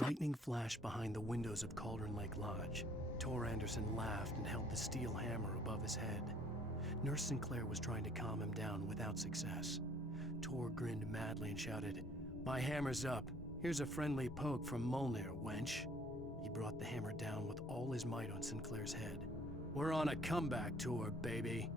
Lightning flashed behind the windows of Cauldron Lake Lodge. Tor Anderson laughed and held the steel hammer above his head. Nurse Sinclair was trying to calm him down without success. Tor grinned madly and shouted, "My hammer's up. Here's a friendly poke from Mjolnir, wench." He brought the hammer down with all his might on Sinclair's head. "We're on a comeback tour, baby."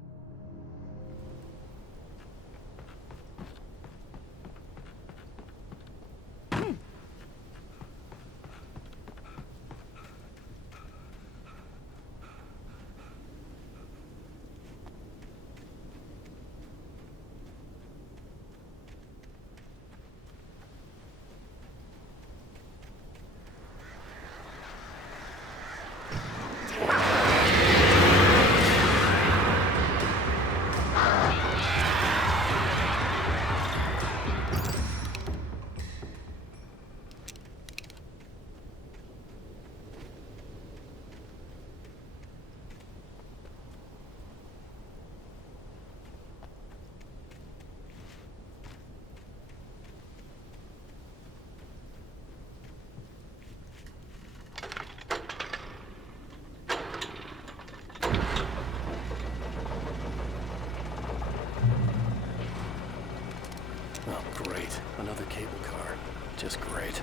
Oh, great. Another cable car. Just great.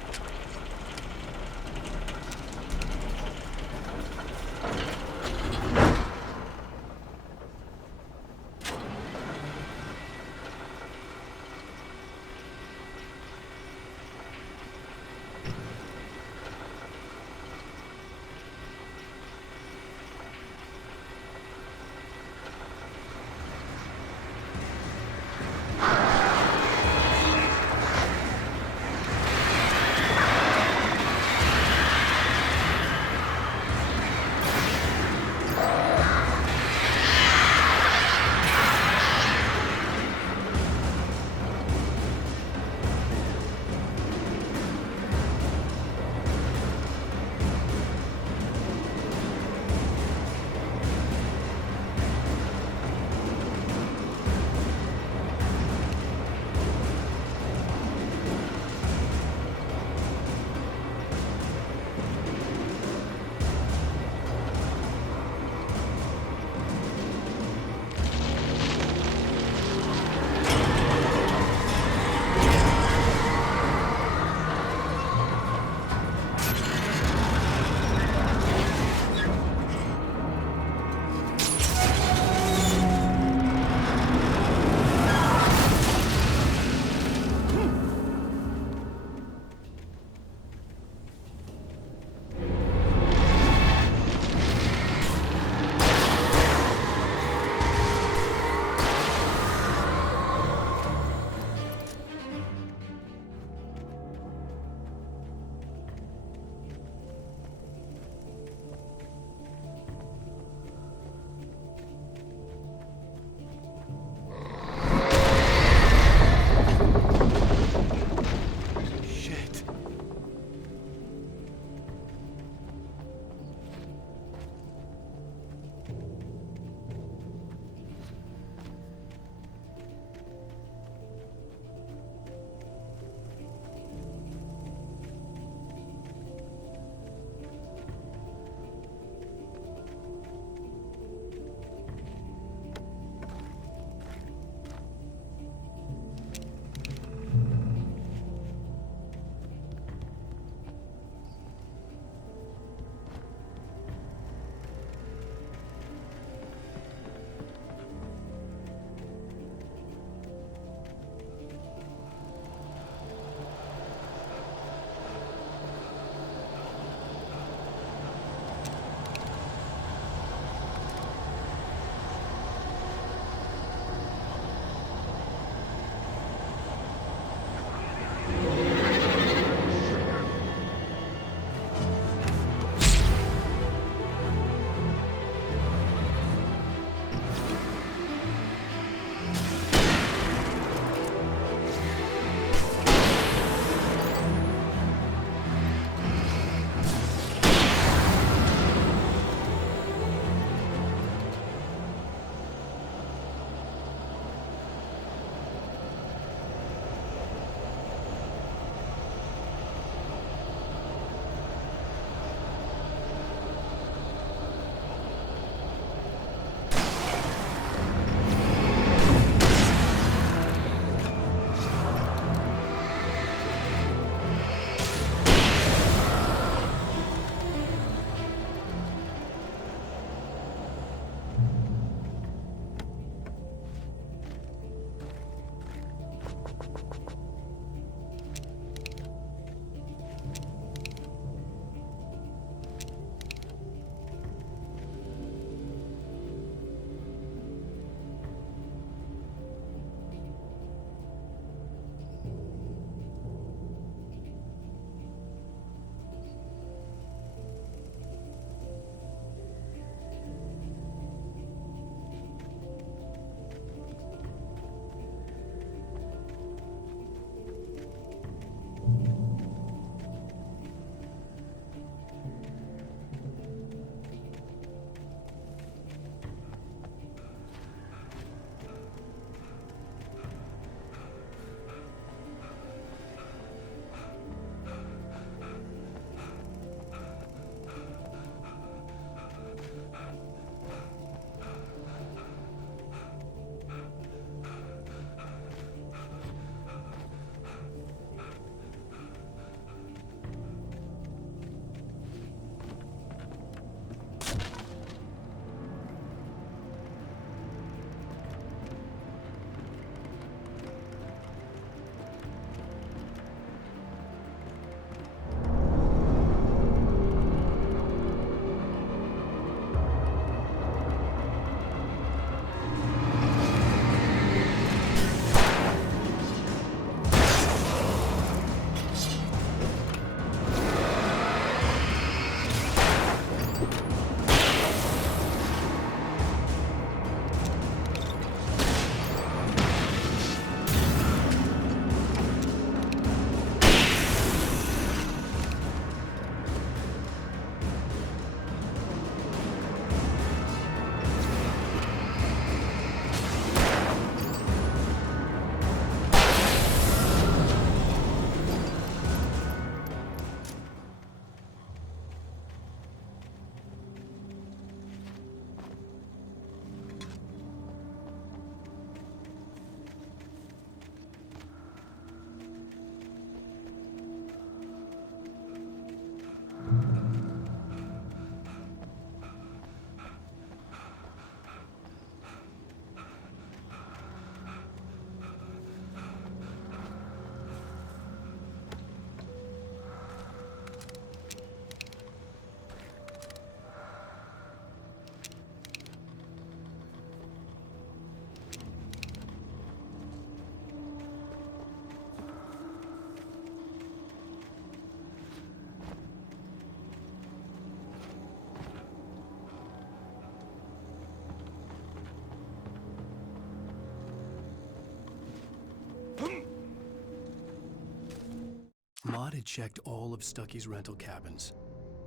checked all of Stucky's rental cabins.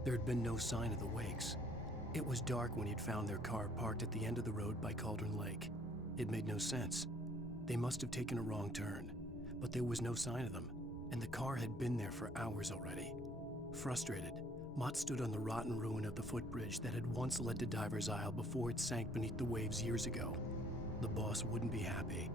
There had been no sign of the Wakes. It was dark when he'd found their car parked at the end of the road by Cauldron Lake. It made no sense. They must have taken a wrong turn, but there was no sign of them, and the car had been there for hours already. Frustrated, Mott stood on the rotten ruin of the footbridge that had once led to Diver's Isle before it sank beneath the waves years ago. The boss wouldn't be happy.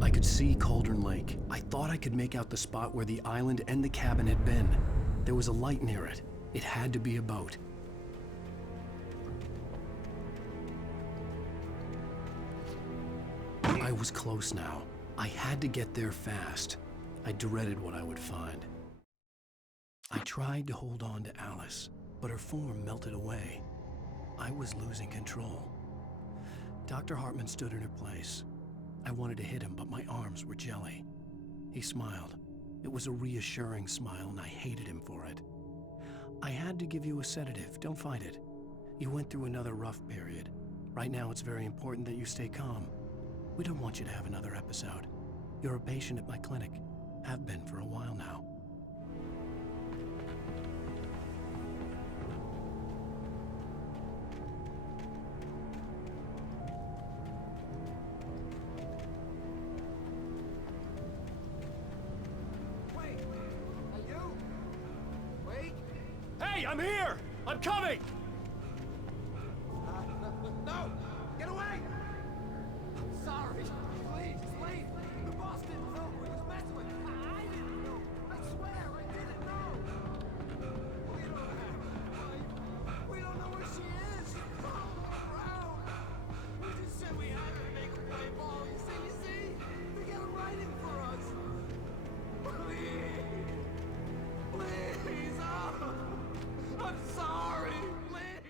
I could see Cauldron Lake. I thought I could make out the spot where the island and the cabin had been. There was a light near it. It had to be a boat. I was close now. I had to get there fast. I dreaded what I would find. I tried to hold on to Alice, but her form melted away. I was losing control. Dr. Hartman stood in her place. I wanted to hit him, but my arms were jelly. He smiled. It was a reassuring smile, and I hated him for it. I had to give you a sedative. Don't fight it. You went through another rough period. Right now, it's very important that you stay calm. We don't want you to have another episode. You're a patient at my clinic. Have been for a while now. Hey, I'm here! I'm coming! No! Get away! I'm sorry. Please, leave. The boss didn't know who he was messing with. I didn't know. I swear I didn't know. We don't have her wife. We don't know where she is. She's crawling around. We just said we had her to make a play ball. You see? They got a writing for us. Please. Please. Oh. I'm sorry, please!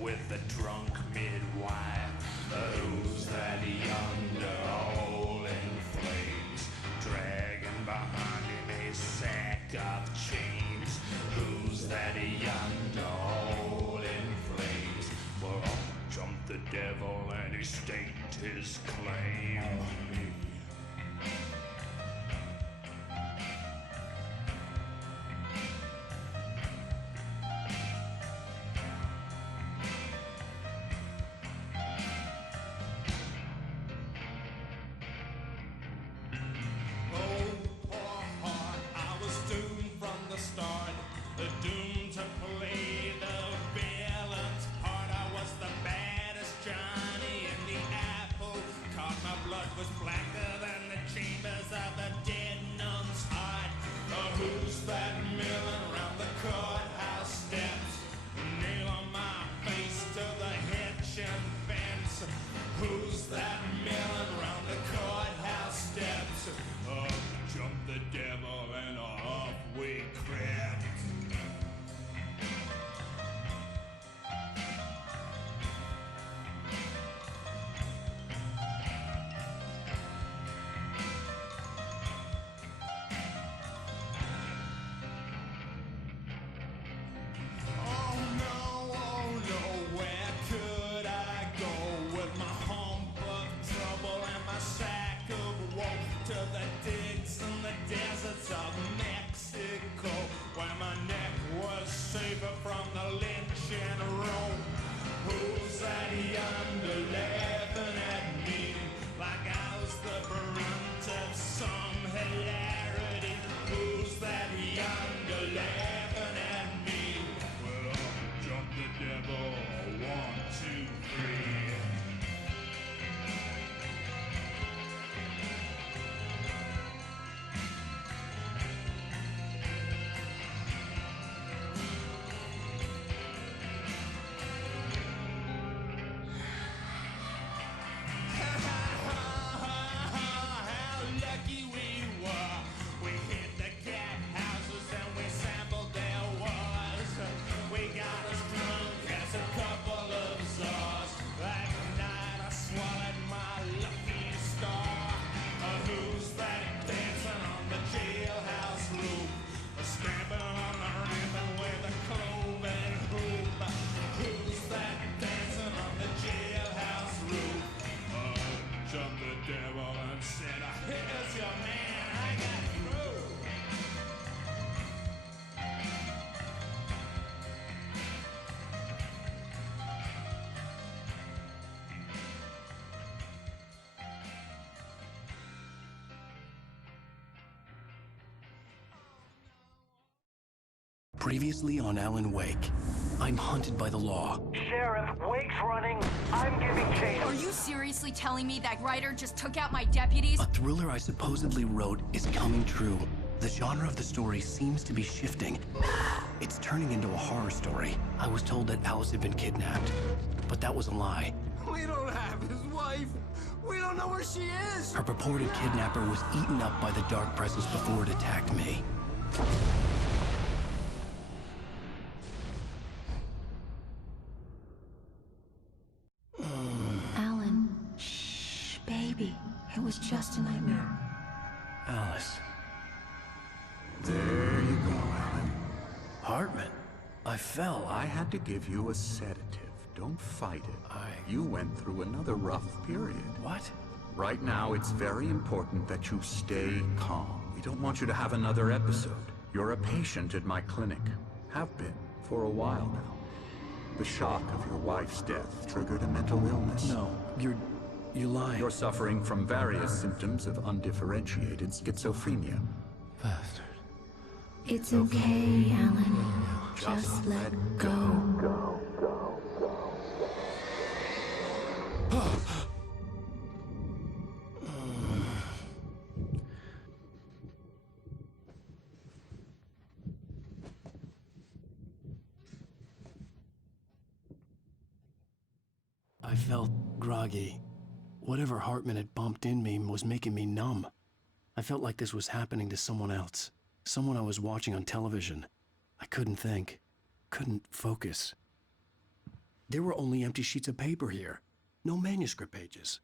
With the drunk midwife, who's that yonder all in flames, dragging behind him a sack of chains? Who's that yonder all in flames? Well, up jumped the devil and he staked his claim. Doomed to play the villain's part. I was the baddest Johnny in the apple cart. My blood was blacker than the chamber Previously on Alan Wake, I'm hunted by the law. Sheriff, Wake's running. I'm giving chase. Are you seriously telling me that Ryder just took out my deputies? A thriller I supposedly wrote is coming true. The genre of the story seems to be shifting. It's turning into a horror story. I was told that Alice had been kidnapped, but that was a lie. We don't have his wife. We don't know where she is. Her purported kidnapper was eaten up by the dark presence before it attacked me. Alan, shh, baby. It was just a nightmare. Alice. There you go, Alan. Hartman. I fell. I had to give you a sedative. Don't fight it. You went through another rough period. What? Right now, it's very important that you stay calm. We don't want you to have another episode. You're a patient at my clinic. Have been for a while now. The shock of your wife's death triggered a mental illness. No, you're lying. You're suffering from various symptoms of undifferentiated schizophrenia. Bastard. It's okay, Alan. Just let go. I felt groggy. Whatever Hartman had bumped in me was making me numb. I felt like this was happening to someone else. Someone I was watching on television. I couldn't think. Couldn't focus. There were only empty sheets of paper here. No manuscript pages.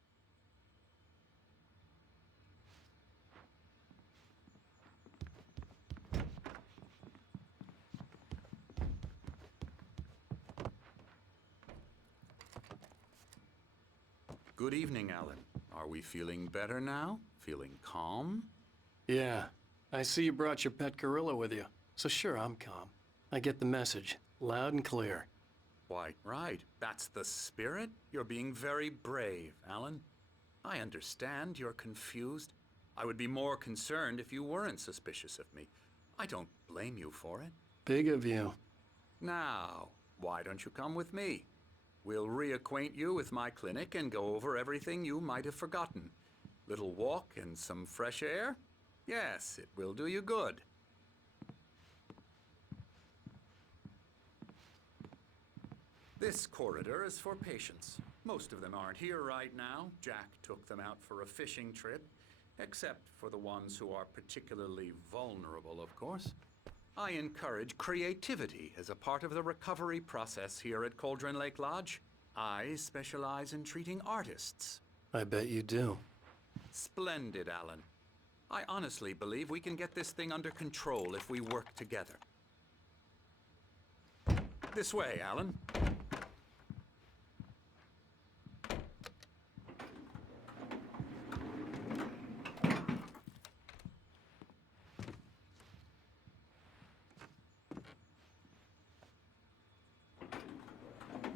Good evening, Alan. Are we feeling better now? Feeling calm? Yeah. I see you brought your pet gorilla with you. So sure, I'm calm. I get the message. Loud and clear. Why, right. That's the spirit. You're being very brave, Alan. I understand you're confused. I would be more concerned if you weren't suspicious of me. I don't blame you for it. Big of you. Now, why don't you come with me? We'll reacquaint you with my clinic and go over everything you might have forgotten. Little walk and some fresh air? Yes, it will do you good. This corridor is for patients. Most of them aren't here right now. Jack took them out for a fishing trip, except for the ones who are particularly vulnerable, of course. I encourage creativity as a part of the recovery process here at Cauldron Lake Lodge. I specialize in treating artists. I bet you do. Splendid, Alan. I honestly believe we can get this thing under control if we work together. This way, Alan.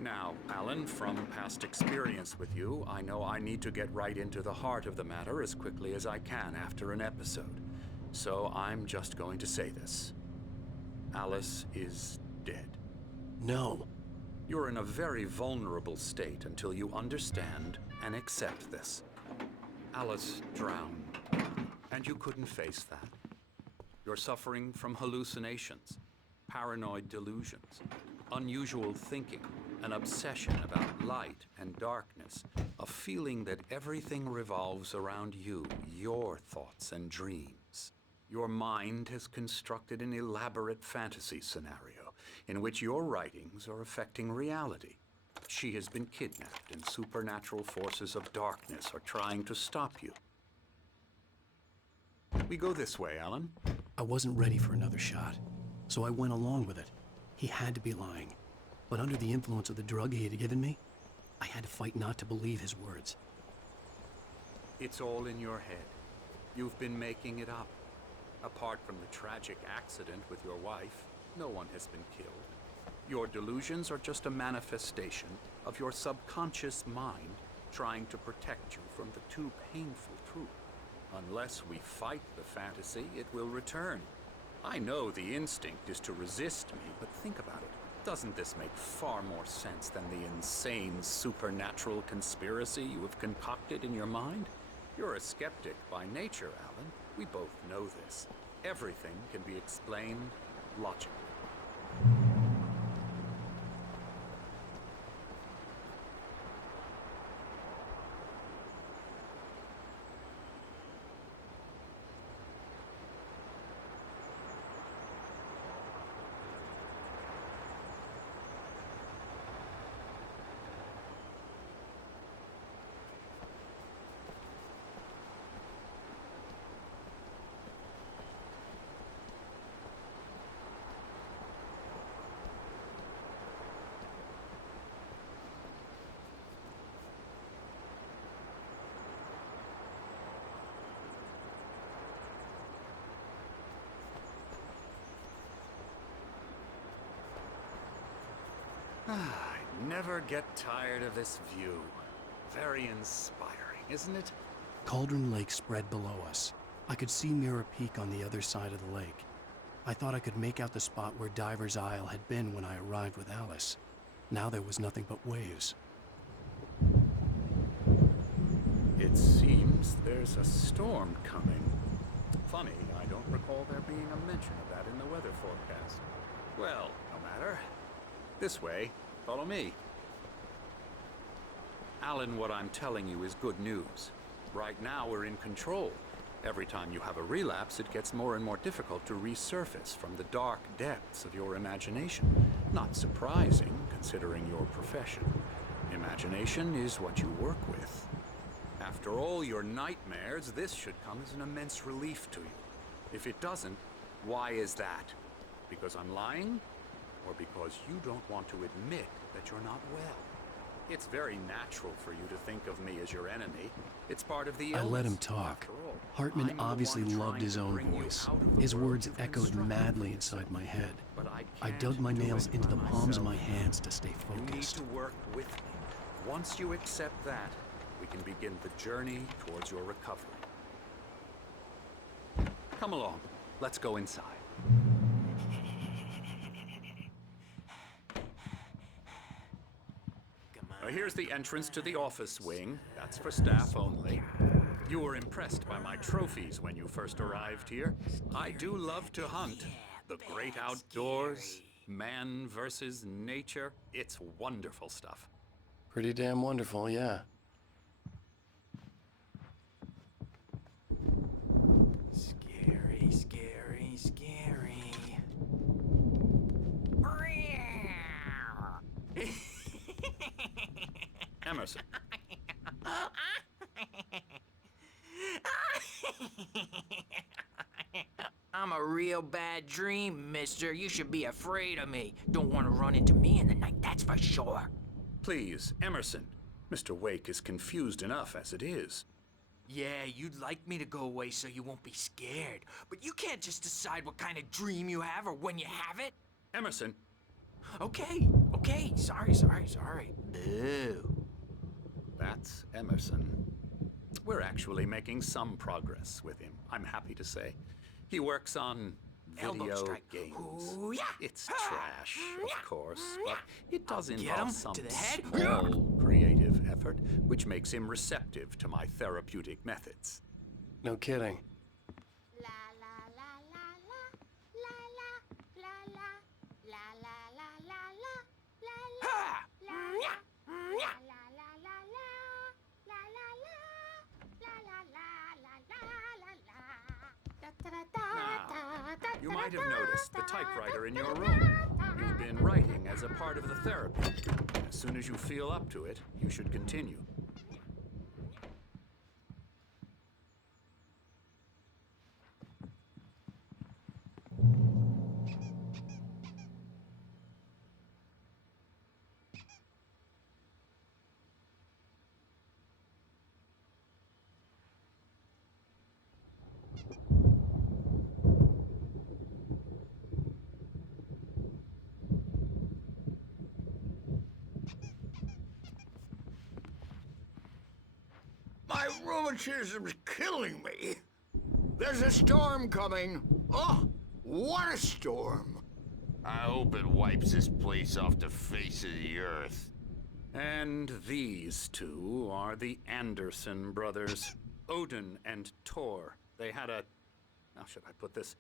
Now, Alan, from past experience with you, I know I need to get right into the heart of the matter as quickly as I can after an episode. So I'm just going to say this. Alice is dead. No. You're in a very vulnerable state until you understand and accept this. Alice drowned, and you couldn't face that. You're suffering from hallucinations, paranoid delusions, unusual thinking, an obsession about light and darkness, a feeling that everything revolves around you, your thoughts and dreams. Your mind has constructed an elaborate fantasy scenario in which your writings are affecting reality. She has been kidnapped and supernatural forces of darkness are trying to stop you. We go this way, Alan. I wasn't ready for another shot, so I went along with it. He had to be lying. But under the influence of the drug he had given me, I had to fight not to believe his words. It's all in your head. You've been making it up. Apart from the tragic accident with your wife, no one has been killed. Your delusions are just a manifestation of your subconscious mind trying to protect you from the too painful truth. Unless we fight the fantasy, it will return. I know the instinct is to resist me, but think about it. Doesn't this make far more sense than the insane supernatural conspiracy you have concocted in your mind? You're a skeptic by nature, Alan. We both know this. Everything can be explained logically. I never get tired of this view. Very inspiring, isn't it? Cauldron Lake spread below us. I could see Mirror Peak on the other side of the lake. I thought I could make out the spot where Diver's Isle had been when I arrived with Alice. Now there was nothing but waves. It seems there's a storm coming. Funny, I don't recall there being a mention of that in the weather forecast. Well, no matter. This way. Follow me. Alan, what I'm telling you is good news. Right now, we're in control. Every time you have a relapse, it gets more and more difficult to resurface from the dark depths of your imagination. Not surprising, considering your profession. Imagination is what you work with. After all your nightmares, this should come as an immense relief to you. If it doesn't, why is that? Because I'm lying? Or because you don't want to admit that you're not well? It's very natural for you to think of me as your enemy. It's part of the illness. I let him talk. After all, Hartman I'm the obviously one loved trying his to own bring you voice. out of the His world words you've echoed constructed madly for inside yourself. my head. But I can't dug my do nails it into the by palms of my myself. hands to stay You need focused. to work with me. Once you accept that, we can begin the journey towards your recovery. Come along. Let's go inside. Here's the entrance to the office wing. That's for staff only. You were impressed by my trophies when you first arrived here. I do love to hunt. The great outdoors, man versus nature. It's wonderful stuff. Pretty damn wonderful, yeah. Scary, scary, scary. Emerson. I'm a real bad dream, mister. You should be afraid of me. Don't want to run into me in the night, that's for sure. Please, Emerson. Mr. Wake is confused enough as it is. Yeah, you'd like me to go away so you won't be scared. But you can't just decide what kind of dream you have or when you have it. Emerson. Okay, sorry. Boo. That's Emerson. We're actually making some progress with him, I'm happy to say. He works on Elbow video strike. games. Ooh, yeah. It's trash, of course, but it does Get involve him some to the head. small creative effort, which makes him receptive to my therapeutic methods. No kidding. Ha! Now, you might have noticed the typewriter in your room. You've been writing as a part of the therapy. As soon as you feel up to it, you should continue. My rheumatism's killing me. There's a storm coming. Oh, What a storm! I hope it wipes this place off the face of the earth. And these two are the Anderson brothers, Odin and Thor. They had how should I put this?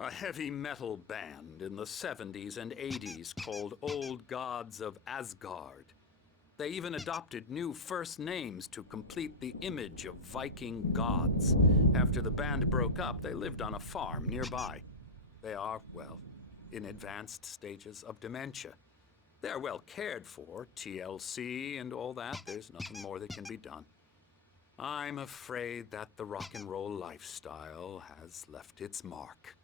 A heavy metal band in the 70s and 80s called Old Gods of Asgard. They even adopted new first names to complete the image of Viking gods. After the band broke up, they lived on a farm nearby. They are, well, in advanced stages of dementia. They're well cared for, TLC and all that. There's nothing more that can be done. I'm afraid that the rock and roll lifestyle has left its mark.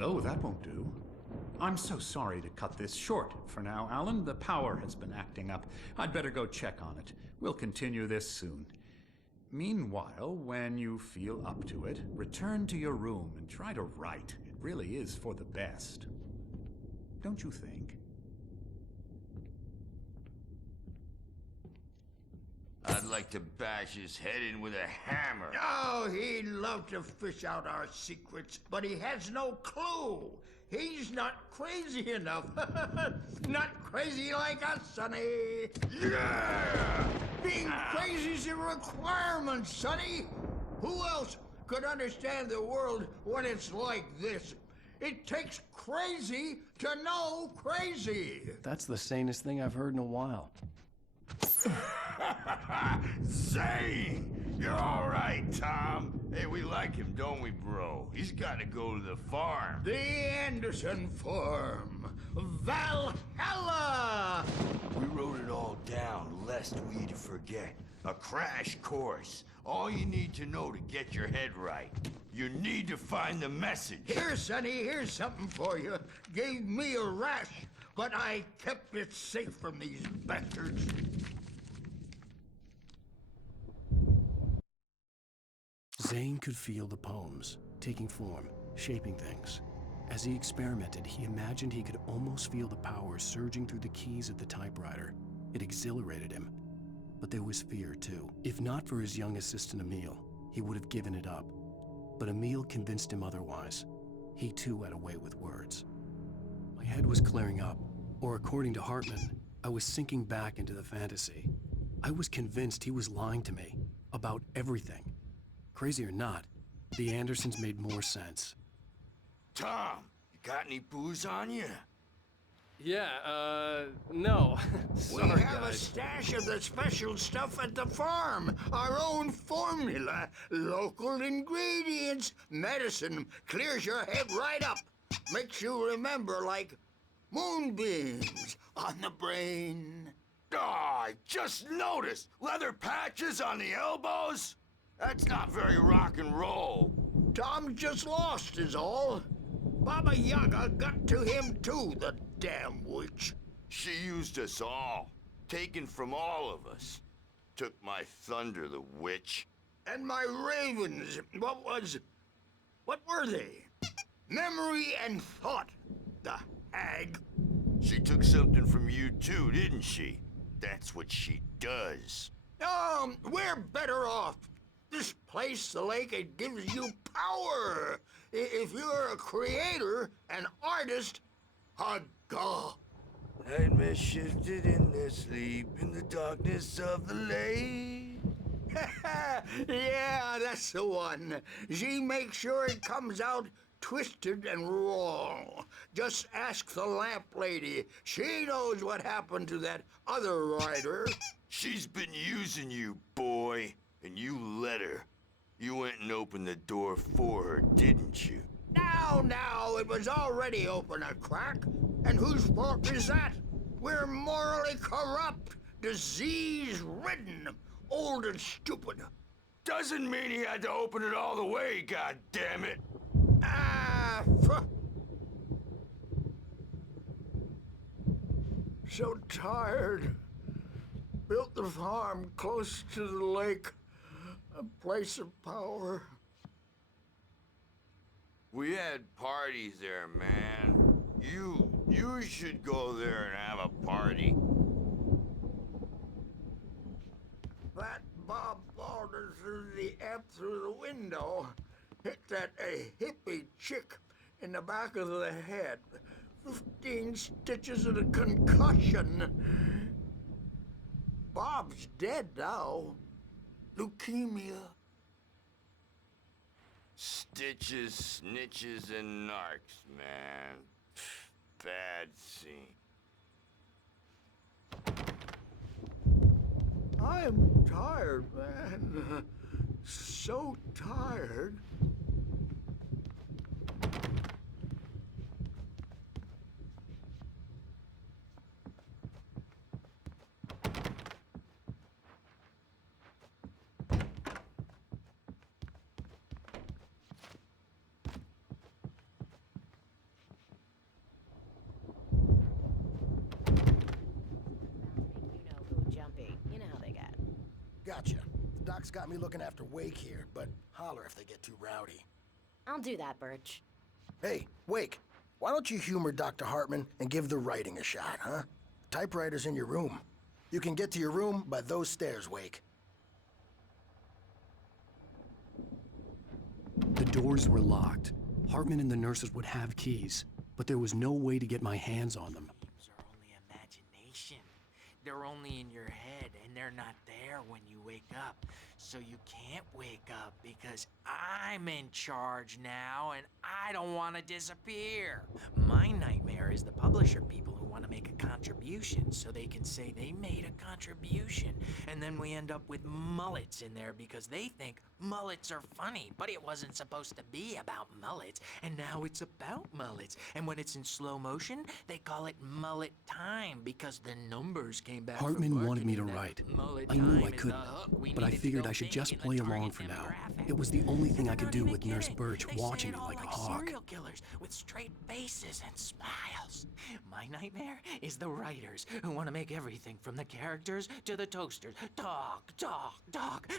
Oh, that won't do. I'm so sorry to cut this short for now, Alan. The power has been acting up. I'd better go check on it. We'll continue this soon. Meanwhile, when you feel up to it, return to your room and try to write. It really is for the best. Don't you think? I'd like to bash his head in with a hammer. Oh, he'd love to fish out our secrets, but he has no clue. He's not crazy enough. Not crazy like us, Sonny. Yeah! Being crazy's a requirement, Sonny. Who else could understand the world when it's like this? It takes crazy to know crazy. That's the sanest thing I've heard in a while. Zane! You're all right, Tom. Hey, we like him, don't we, bro? He's got to go to the farm. The Anderson Farm. Valhalla! We wrote it all down, lest we forget. A crash course. All you need to know to get your head right. You need to find the message. Here, Sonny, here's something for you. Gave me a rash, but I kept it safe from these bastards. Zane could feel the poems, taking form, shaping things. As he experimented, he imagined he could almost feel the power surging through the keys of the typewriter. It exhilarated him. But there was fear, too. If not for his young assistant, Emil, he would have given it up. But Emil convinced him otherwise. He, too, had a way with words. My head was clearing up, or according to Hartman, I was sinking back into the fantasy. I was convinced he was lying to me about everything. Crazy or not, the Andersons made more sense. Tom, you got any booze on you? Yeah, no. We Sorry, have a guys. stash of the special stuff at the farm. Our own formula. Local ingredients. Medicine clears your head right up. Makes you remember like moonbeams on the brain. Oh, I just noticed. Leather patches on the elbows? That's not very rock and roll. Tom just lost is all. Baba Yaga got to him too, the damn witch. She used us all. Taken from all of us. Took my thunder, the witch. And my ravens, what were they? Memory and thought, the hag. She took something from you too, didn't she? That's what she does. We're better off. This place, the lake, it gives you power. If you're a creator, an artist, a god. Nightmare shifted in their sleep in the darkness of the lake. Yeah, that's the one. She makes sure it comes out twisted and wrong. Just ask the lamp lady. She knows what happened to that other writer. She's been using you, boy. And you let her. You went and opened the door for her, didn't you? Now, it was already open a crack. And whose fault is that? We're morally corrupt, disease-ridden, old and stupid. Doesn't mean he had to open it all the way, goddammit. So tired. Built the farm close to the lake. A place of power. We had parties there, man. You should go there and have a party. That Bob Balder threw the app through the window. It that hippie chick in the back of the head. 15 stitches and a concussion. Bob's dead now. Leukemia. Stitches, snitches, and narcs, man. Bad scene. I'm tired, man. So tired. Gotcha. The doc's got me looking after Wake here, but holler if they get too rowdy. I'll do that, Birch. Hey, Wake, why don't you humor Dr. Hartman and give the writing a shot, huh? Typewriter's in your room. You can get to your room by those stairs, Wake. The doors were locked. Hartman and the nurses would have keys, but there was no way to get my hands on them. Dreams are only imagination. They're only in your head, and they're not there when you wake up. So you can't wake up because I'm in charge now, and I don't want to disappear. My nightmare is the publisher people who want to make a contribution so they can say they made a contribution. And then we end up with mullets in there because they think mullets are funny, but it wasn't supposed to be about mullets, and now it's about mullets. And when it's in slow motion, they call it mullet time because the numbers came back. Hartman wanted me to write. I knew I couldn't, but I figured I should just play along for now. It was the only thing I could do with Nurse Birch watching me like a hawk. Serial killers with straight faces and smiles. My nightmare is the writers who want to make everything from the characters to the toasters talk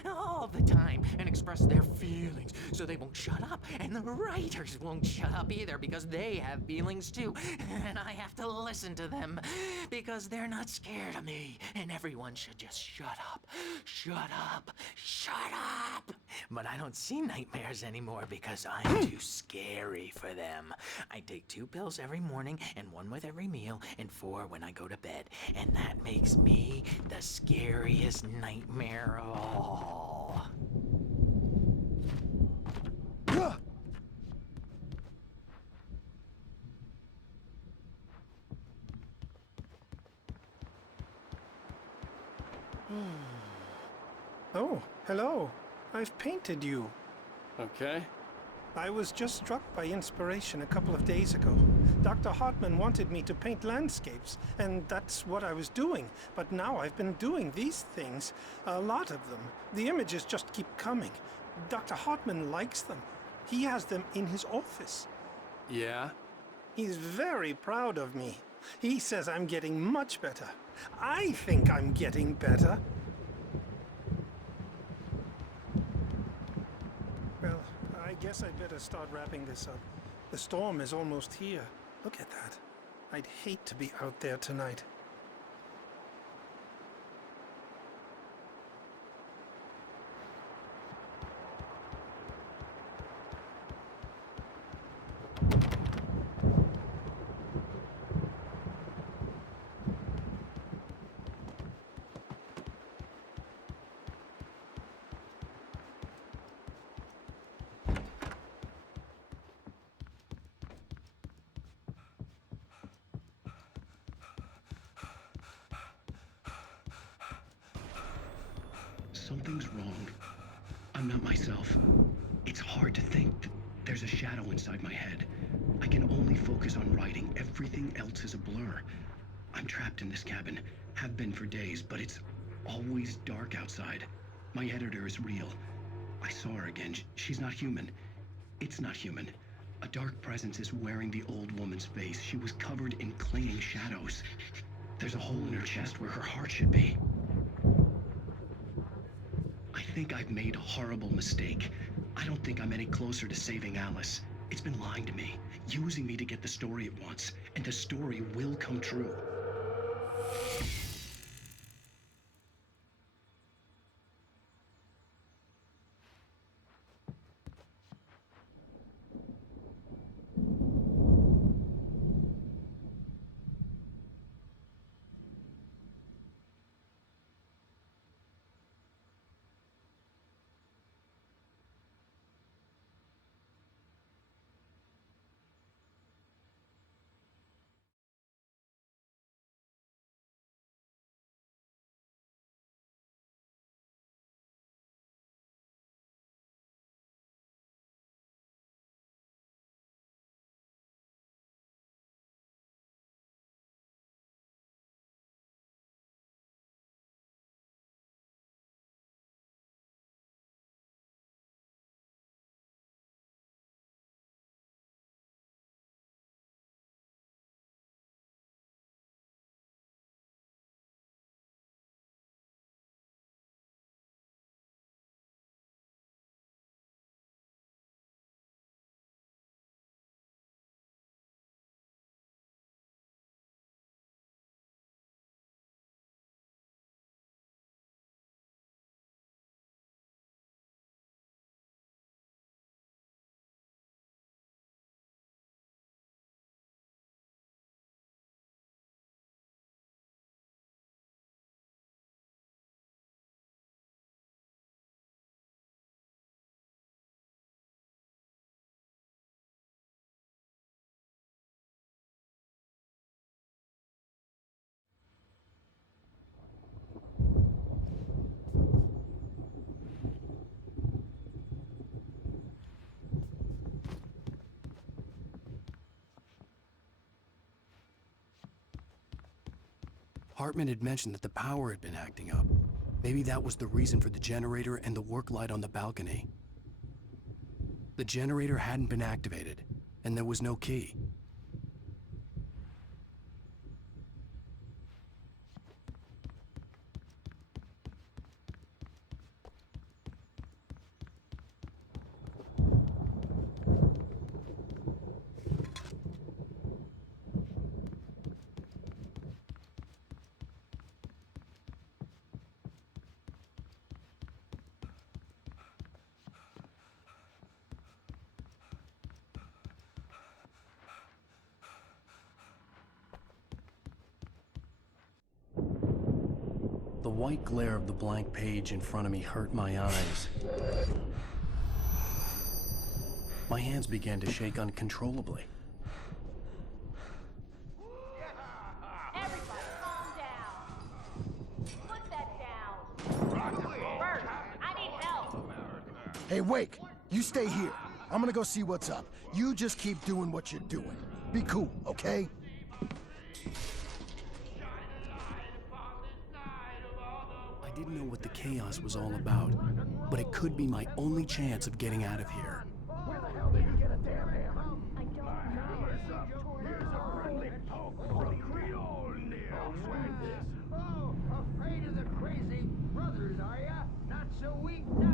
all the time and express their feelings so they won't shut up, and the writers won't shut up either because they have feelings too, and I have to listen to them because they're not scared of me, and everyone should just shut up. But I don't see nightmares anymore because I'm too scary for them. I take 2 pills every morning and 1 with every meal and 4 when I go to bed, and that makes me the scariest nightmare of all. Oh, hello. I've painted you. Okay. I was just struck by inspiration a couple of days ago. Dr. Hartman wanted me to paint landscapes, and that's what I was doing. But now I've been doing these things, a lot of them. The images just keep coming. Dr. Hartman likes them. He has them in his office. Yeah? He's very proud of me. He says I'm getting much better. I think I'm getting better. Well, I guess I'd better start wrapping this up. The storm is almost here. Look at that. I'd hate to be out there tonight. Something's wrong. I'm not myself. It's hard to think. There's a shadow inside my head. I can only focus on writing. Everything else is a blur. I'm trapped in this cabin. Have been for days, but it's always dark outside. My editor is real. I saw her again. She's not human. It's not human. A dark presence is wearing the old woman's face. She was covered in clinging shadows. There's a hole in her chest where her heart should be. I think I've made a horrible mistake. I don't think I'm any closer to saving Alice. It's been lying to me, using me to get the story it wants, and the story will come true. Hartman had mentioned that the power had been acting up. Maybe that was the reason for the generator and the work light on the balcony. The generator hadn't been activated, and there was no key. The white glare of the blank page in front of me hurt my eyes. My hands began to shake uncontrollably. Everybody, calm down. Put that down. Bert, I need help. Hey, Wake, you stay here. I'm gonna go see what's up. You just keep doing what you're doing. Be cool, okay? I didn't know what the chaos was all about, but it could be my only chance of getting out of here. Where the hell did you get a damn hammer? I don't know. Here's a friendly poke from Creole Neil. Oh, afraid of the crazy brothers, are ya? Not so weak now.